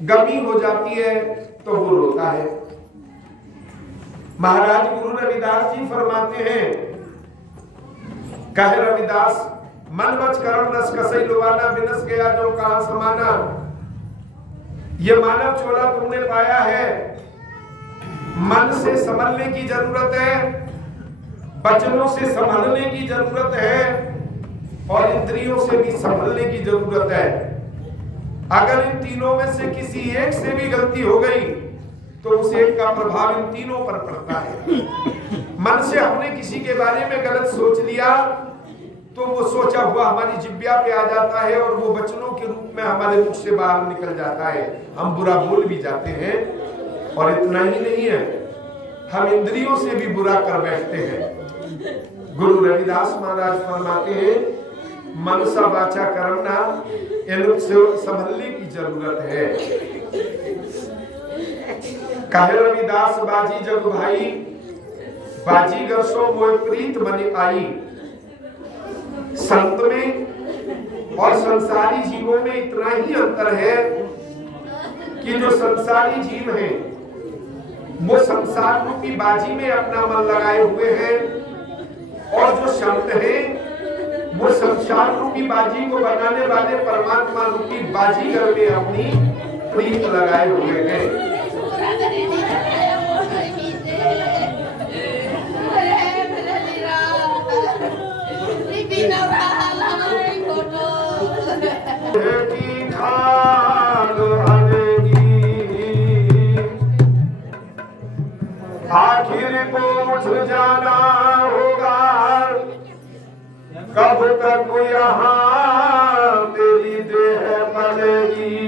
गमी हो जाती है तो वो रोता है। महाराज गुरु रविदास जी फरमाते हैं, कहे रविदास, मन वच कर्म रस कसई लुभाना, बिनस गया जो कहा समाना। ये मानव चोला तुमने पाया है, मन से संभलने की जरूरत है, वचनों से संभलने की जरूरत है और इंद्रियों से भी संभलने की जरूरत है। अगर इन तीनों में से किसी एक से भी गलती हो गई तो उस एक का प्रभाव इन तीनों पर पड़ता है। मन से हमने किसी के बारे में गलत सोच लिया तो वो सोचा हुआ हमारी जिह्वा पे आ जाता है और वो वचनों के रूप में हमारे मुख से बाहर निकल जाता है। हम बुरा बोल भी जाते हैं और इतना ही नहीं है, हम इंद्रियों से भी बुरा कर बैठते हैं। गुरु रविदास महाराज फरमाते हैं, मनसा वाचा कर्मणा, इनसे संभलने की जरूरत है। कहे रविदास, बाजी जग भाई, बाजीगर सो मोह प्रीत बने आई। संत में और संसारी जीवों में इतना ही अंतर है कि जो संसारी जीव हैं वो संसार रूपी बाजी में अपना मन लगाए हुए हैं और जो संत हैं वो संसार रूपी बाजी को बनाने वाले परमात्मा रूपी बाजीगर में अपनी प्रीत लगाए हुए हैं। आखिर पहुंच जाना होगा, कब तक यहाँ तेरी देह पलेगी।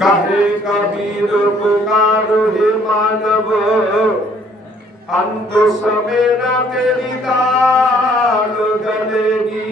कहे कबीर पुकार हे मानव, अंत समय न तेरी दाल गलेगी।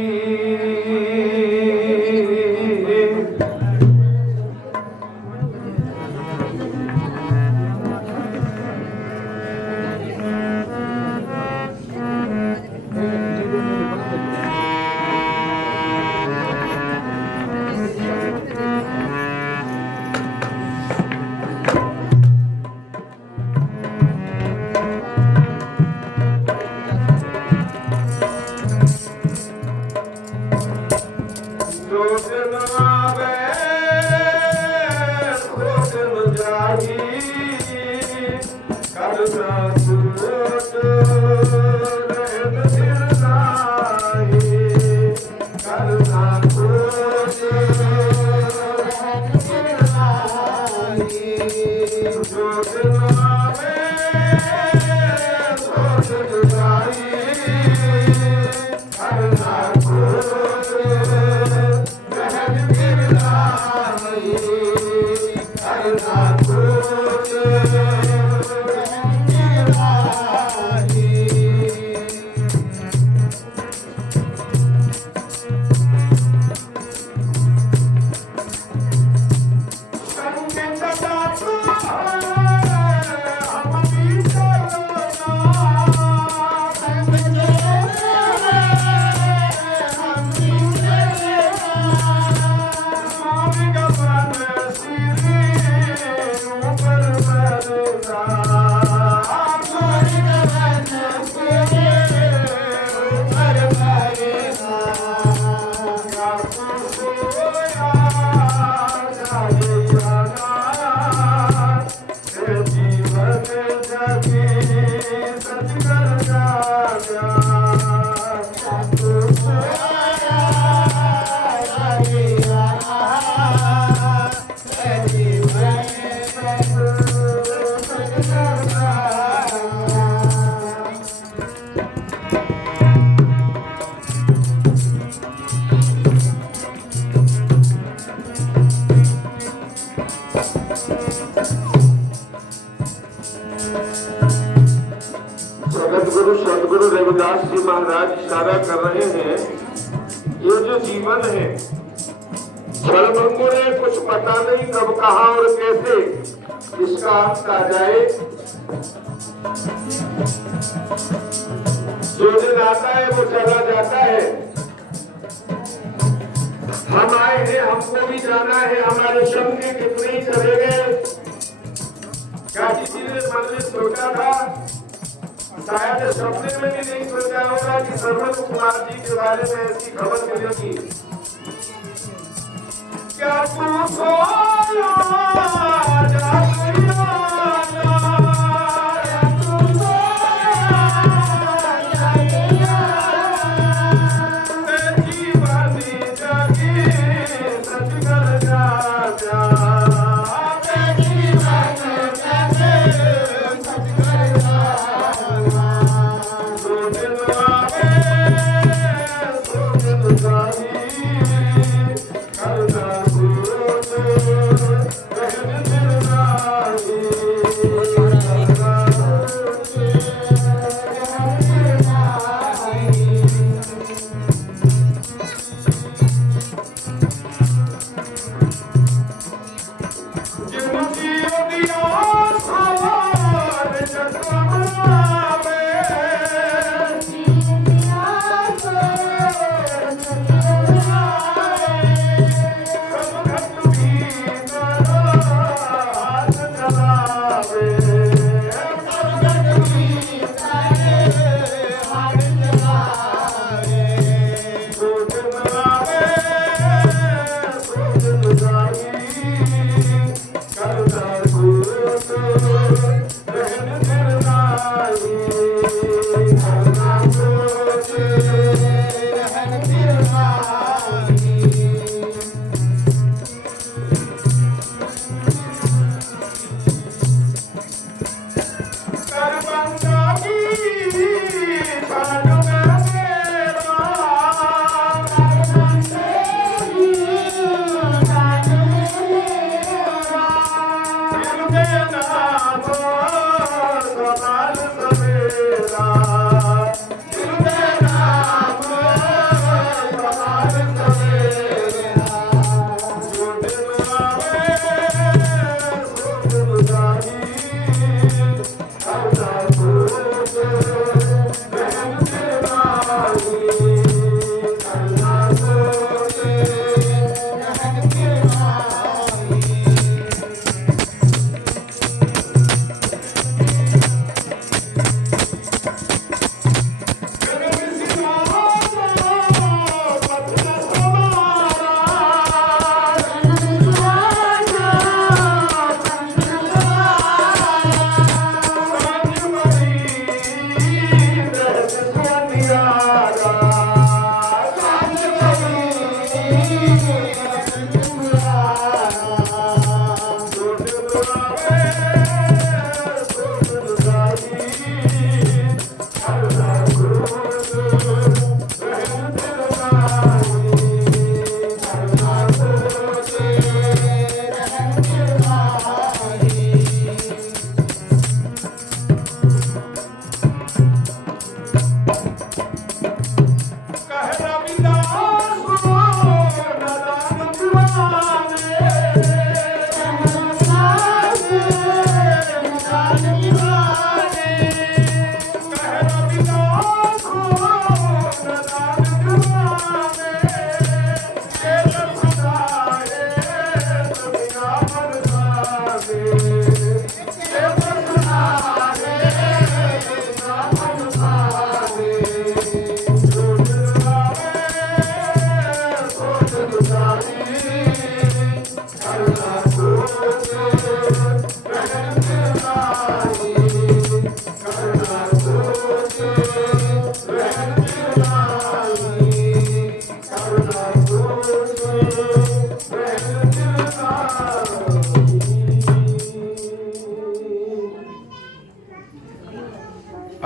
सदगुरु रविदास जी महाराज इशारा कर रहे हैं, ये जो जीवन है क्षणभंगुर है, कुछ पता नहीं कब कहां और कैसे इसका अंत आ जाए। जो दिन आता है वो चला जाता है। हम आए हैं, हमको भी जाना है, हमारे शब्द के कितने चले गए। क्या किसी ने मन में सोचा था? शायद सपने में भी नहीं सोचा होगा कि श्रवण कुमार जी के बारे में ऐसी खबर मिलेगी। क्या तू सोया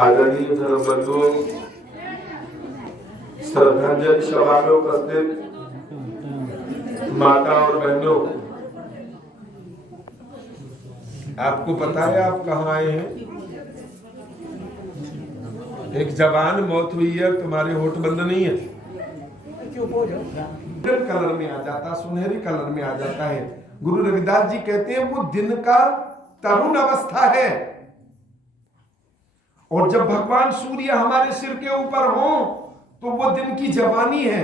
आदरणीय धर्मबंधुओं, श्रद्धांजलि सभा में उपस्थित माता और बहनों, आपको पता है आप कहाँ आए हैं? एक जवान मौत हुई है, तुम्हारे होठ बंद नहीं है, कलर में आ जाता, सुनहरी कलर में आ जाता है। गुरु रविदास जी कहते हैं वो दिन का तरुण अवस्था है, और जब भगवान सूर्य हमारे सिर के ऊपर हो तो वो दिन की जवानी है,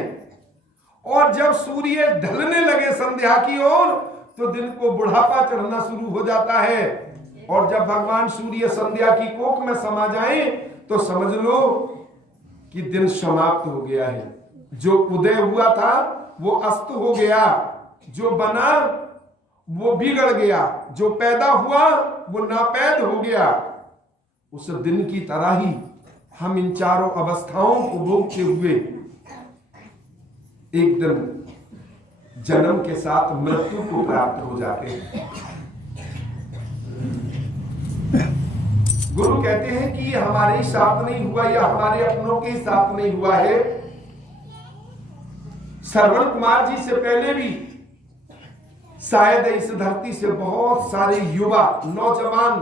और जब सूर्य ढलने लगे संध्या की ओर तो दिन को बुढ़ापा चढ़ना शुरू हो जाता है। और जब भगवान सूर्य संध्या की कोख में समा जाए तो समझ लो कि दिन समाप्त हो गया है। जो उदय हुआ था वो अस्त हो गया, जो बना वो बिगड़ गया, जो पैदा हुआ वो नापैद हो गया। उस दिन की तरह ही हम इन चारों अवस्थाओं को भोगते हुए एक दिन जन्म के साथ मृत्यु को प्राप्त हो जाते हैं। गुरु कहते हैं कि ये हमारे ही साथ नहीं हुआ या हमारे अपनों के ही साथ नहीं हुआ है। श्रवण कुमार जी से पहले भी शायद इस धरती से बहुत सारे युवा नौजवान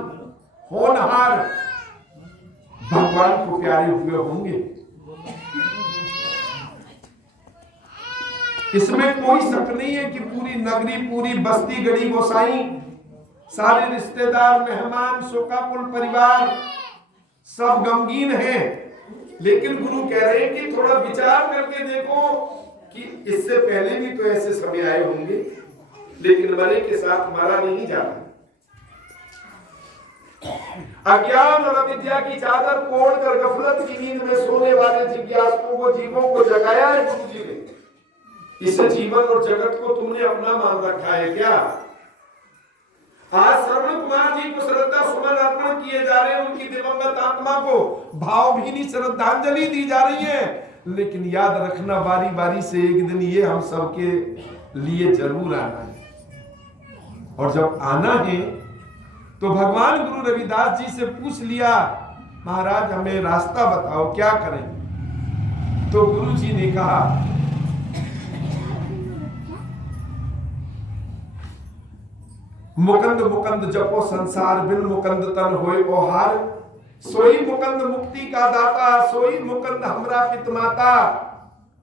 होनहार भगवान को प्यारे हुए होंगे। इसमें कोई शक नहीं है कि पूरी नगरी, पूरी बस्ती, गड़ी गोसाई, सारे रिश्तेदार, मेहमान, शोकाकुल परिवार सब गमगीन हैं। लेकिन गुरु कह रहे हैं कि थोड़ा विचार करके देखो कि इससे पहले भी तो ऐसे समय आए होंगे, लेकिन मरे के साथ मारा नहीं जाता। अज्ञान और अविद्या की चादर ओढ़कर गफलत की नींद में सोने वाले जिज्ञासुओं को, जीवों को जगाया है गुरु जी ने। इस जीवन और जगत को तुमने अपना मान रखा है क्या? आज श्रवण कुमार जी को श्रद्धा सुमन अर्पण किए जा रहे हैं, उनकी दिवंगत आत्मा को भावभीनी श्रद्धांजलि दी जा रही है। लेकिन याद रखना, बारी बारी से एक दिन ये हम सबके लिए जरूर आना है। और जब आना है तो भगवान गुरु रविदास जी से पूछ लिया, महाराज हमें रास्ता बताओ, क्या करें? तो गुरु जी ने कहा, मुकंद मुकंद जपो संसार, बिन मुकंद तन होए ओहार। सोई मुकंद मुक्ति का दाता, सोई मुकंद हमरा पित माता।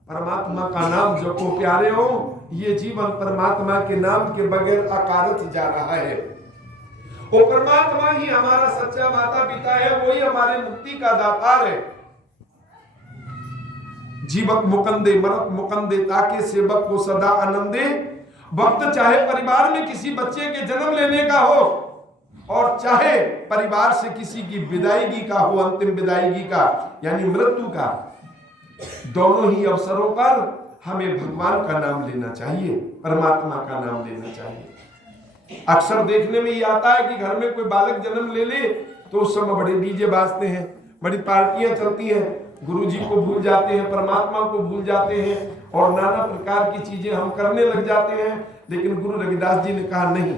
परमात्मा का नाम जपो प्यारे हो। ये जीवन परमात्मा के नाम के बगैर अकारथ जा रहा है। वो परमात्मा ही हमारा सच्चा माता पिता है, वही हमारे मुक्ति का दातार है। जीवक मुकंदे मरत मुकंदे, ताके सेवक को सदा आनंदे। वक्त चाहे परिवार में किसी बच्चे के जन्म लेने का हो और चाहे परिवार से किसी की विदाईगी का हो, अंतिम विदाईगी का यानी मृत्यु का, दोनों ही अवसरों पर हमें भगवान का नाम लेना चाहिए, परमात्मा का नाम लेना चाहिए। अक्सर देखने में ये आता है कि घर में कोई बालक जन्म ले ले तो उस समय बड़े डीजे बाजते हैं, बड़ी पार्टियां चलती हैं, गुरु जी को भूल जाते हैं, परमात्मा को भूल जाते हैं और नाना प्रकार की चीजें हम करने लग जाते हैं। लेकिन गुरु रविदास जी ने कहा नहीं,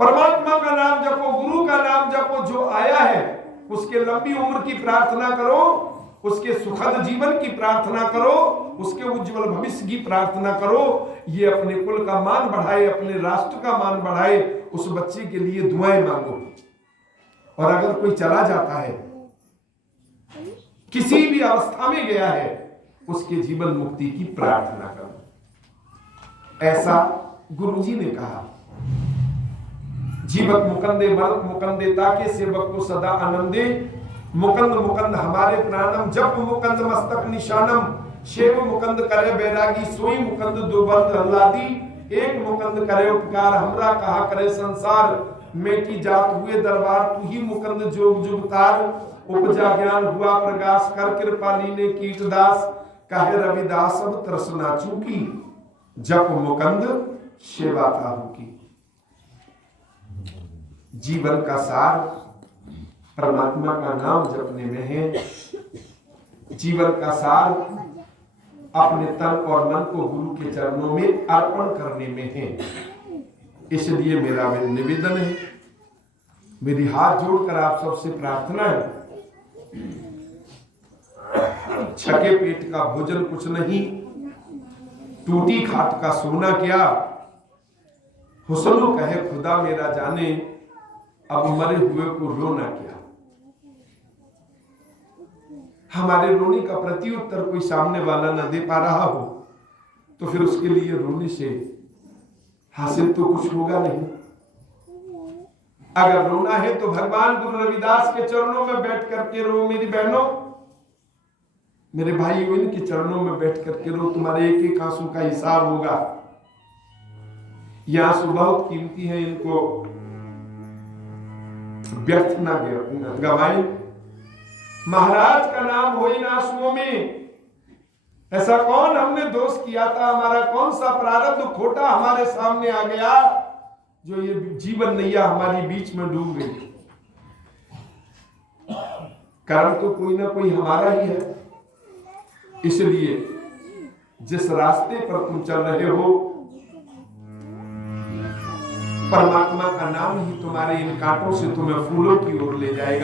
परमात्मा का नाम जपो, गुरु का नाम जपो। जो आया है उसके लंबी उम्र की प्रार्थना करो, उसके सुखद जीवन की प्रार्थना करो, उसके उज्जवल भविष्य की प्रार्थना करो। ये अपने कुल का मान बढ़ाए, अपने राष्ट्र का मान बढ़ाए, उस बच्चे के लिए दुआएं मांगो। और अगर कोई चला जाता है, किसी भी अवस्था में गया है, उसके जीवन मुक्ति की प्रार्थना करो। ऐसा गुरु जी ने कहा। जीवक मुकंदे मरत मुकंदे, ताके सेवक को सदा आनंदे। मुकंद मुकंद हमारे प्राणम, जप मुकंद मस्तक निशानम। शेव मुकंद करे बैरागी, सोई मुकंद दुबंद हल्लादी। एक मुकंद करे उपकार, हमरा कहा करे संसार। मेटी जात हुए दरबार, तू ही मुकंद जोग जुगतार। उपजा ज्ञान हुआ प्रकाश, कर कृपाली ने कीटदास। कहे रविदास अब तृष्णा चूकी, जप मुकंद सेवा ताहू की। जीवन का सार परमात्मा का नाम जपने में है। जीवन का सार अपने तन और मन को गुरु के चरणों में अर्पण करने में है। इसलिए मेरा निवेदन है, मेरी हाथ जोड़कर आप सबसे प्रार्थना है, छके पेट का भोजन कुछ नहीं, टूटी खाट का सोना क्या। हुस्न कहे खुदा मेरा जाने, अब मरे हुए को रोना क्या। हमारे रोने का प्रत्युत्तर कोई सामने वाला न दे पा रहा हो तो फिर उसके लिए रोने से हासिल तो कुछ होगा नहीं। अगर रोना है तो भगवान गुरु रविदास के चरणों में बैठ करके रो मेरी बहनों। मेरे भाइयों, इनके चरणों में बैठ करके रो, तुम्हारे एक एक आंसू का हिसाब होगा। ये आंसू बहुत कीमती है, इनको व्यर्थ ना गवाई। महाराज का नाम हो इन आंसुओं में। ऐसा कौन हमने दोष किया था, हमारा कौन सा प्रारब्ध खोटा हमारे सामने आ गया जो ये जीवन नैया हमारी बीच में डूब गई। कारण तो कोई ना कोई हमारा ही है। इसलिए जिस रास्ते पर तुम चल रहे हो, परमात्मा का नाम ही तुम्हारे इन कांटों से तुम्हें फूलों की ओर ले जाएगा।